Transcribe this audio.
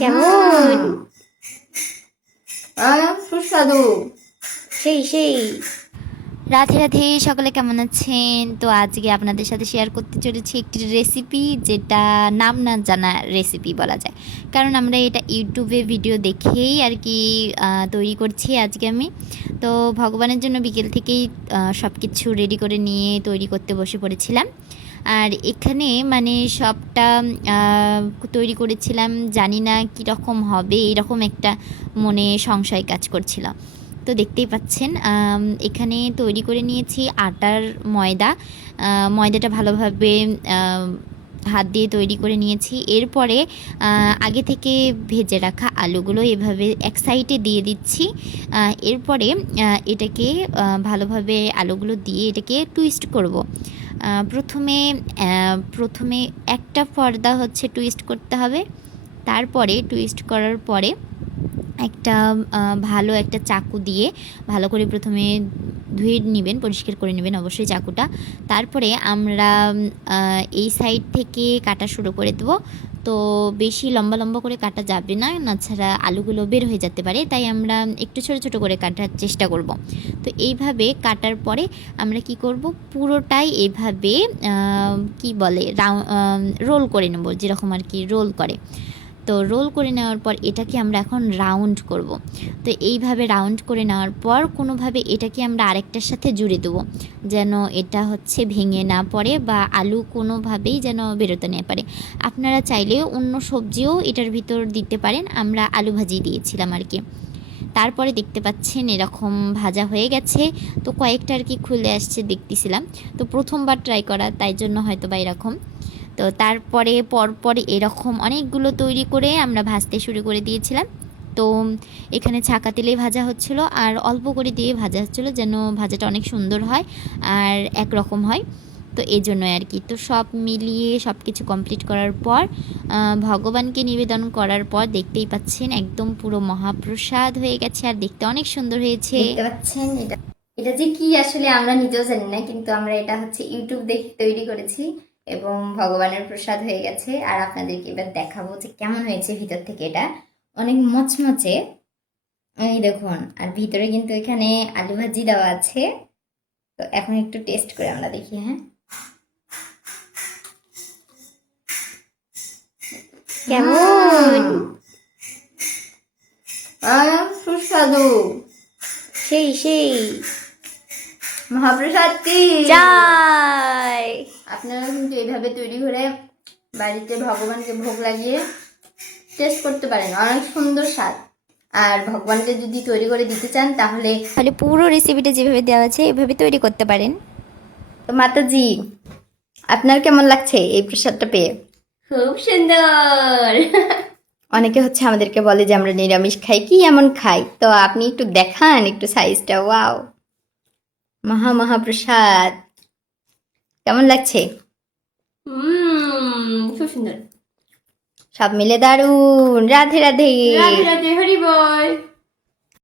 কেমন? সুস্বাদু। সেই রাধে রাধে, সকলে কেমন আছেন? তো আজকে আপনাদের সাথে শেয়ার করতে চলেছি একটি রেসিপি, যেটা নাম না জানা রেসিপি বলা যায়, কারণ আমরা এটা ইউটিউবে ভিডিও দেখেই আর কি তৈরি করছি আজকে আমি। তো ভগবানের জন্য বিকেল থেকেই সব কিছু রেডি করে নিয়ে তৈরি করতে বসে পড়েছিলাম। আর এখানে মানে সবটা তৈরি করেছিলাম, জানি না কীরকম হবে, এরকম একটা মনে সংশয় কাজ করছিল। তো দেখতেই পাচ্ছেন এখানে তৈরি করে নিয়েছি আটার ময়দা। ময়দাটা ভালোভাবে হাত দিয়ে তৈরি করে নিয়েছি। এরপরে আগে থেকে ভেজে রাখা আলুগুলো এভাবে এক সাইডে দিয়ে দিচ্ছি। এরপরে এটাকে ভালোভাবে আলুগুলো দিয়ে এটাকে টুইস্ট করব। প্রথমে একটা পর্দা হচ্ছে টুইস্ট করতে হবে। তারপরে টুইস্ট করার পরে একটা ভালো একটা চাকু দিয়ে ভালো করে প্রথমে ধুয়ে নেবেন, পরিষ্কার করে নেবেন অবশ্যই চাকুটা। তারপরে আমরা এই সাইড থেকে কাটা শুরু করে দেবো। তো বেশি লম্বা লম্বা করে কাটা যাবে না, তাছাড়া আলুগুলো বের হয়ে যেতে পারে, তাই আমরা একটু ছোট ছোট করে কাটার চেষ্টা করব। তো এইভাবে কাটার পরে আমরা কি করব, পুরোটাই এইভাবে কি বলে রোল করে নেব, যেরকম আর কি রোল করে। তো রোল করে নেওয়ার পর এটাকে আমরা এখন রাউন্ড করব। তো এইভাবে রাউন্ড করে নেওয়ার পর কোনোভাবে এটাকে আমরা আরেকটার সাথে জুড়ে দেবো, যেন এটা হচ্ছে ভেঙে না পড়ে বা আলু কোনোভাবেই যেন বেরোতে না পারে। আপনারা চাইলেও অন্য সবজিও এটার ভিতর দিতে পারেন, আমরা আলু ভাজি দিয়েছিলাম আর কি। তারপরে দেখতে পাচ্ছেন এরকম ভাজা হয়ে গেছে। তো কয়েকটা আর কি খুলে আসছে দেখতেছিলাম, তো প্রথমবার ট্রাই করা, তাই জন্য হয়তো বা এরকম। তো তারপরে পরপর এরকম অনেকগুলো তৈরি করে আমরা ভাজতে শুরু করে দিয়েছিলাম। তো এখানে ছাকা তেলে ভাজা হচ্ছিল আর অল্প করে দিয়ে ভাজা হচ্ছিল, যেন ভাজাটা অনেক সুন্দর হয় আর একরকম হয়। তো এই জন্য আর কি। তো সব মিলিয়ে সব কিছু কমপ্লিট করার পর ভগবানকে নিবেদন করার পর দেখতেই পাচ্ছেন একদম পুরো মহাপ্রসাদ হয়ে গেছে, আর দেখতে অনেক সুন্দর হয়েছে। দেখতে পাচ্ছেন এটা এটা যে কি আসলে আমরা নিজেও জানি না, কিন্তু আমরা এটা হচ্ছে ইউটিউব দেখে তৈরি করেছি এবং ভগবানের প্রসাদ হয়ে গেছে। আর আপনাদেরকে এবার দেখাবো যে কেমন হয়েছে ভিতর থেকে। এটা অনেক মচমচে, এই দেখুন। আর ভিতরে কিন্তু এখানে আলু ভাজি দেওয়া আছে। তো এখন একটু টেস্ট করে আমরা দেখি। হ্যাঁ, কেমন? সুস্বাদু। সেই মহাপ্রসাদ কি জয়। আপনারা কিন্তু এইভাবে তৈরি করে বাড়িতে ভগবানকে ভোগ লাগিয়ে টেস্ট করতে পারেন, অনেক সুন্দর স্বাদ। আর ভগবানকে যদি তৈরি করে দিতে চান তাহলে পুরো রেসিপিটা যেভাবে দেওয়া আছে এভাবে তৈরি করতে পারেন। তো মাতাজি, আপনার কেমন লাগছে এই প্রসাদটা পেয়ে? খুব সুন্দর। অনেকে হচ্ছে আমাদেরকে বলে যে আমরা নিরামিষ খাই, কি এমন খাই, তো আপনি একটু দেখান একটু সাইজটা। ওয়াও, মহাপ্রসাদ কেমন লাগছে? খুব সুন্দর। সব মিলে দারুণ। রাধে রাধে। রাধে রাধে, হরি বল।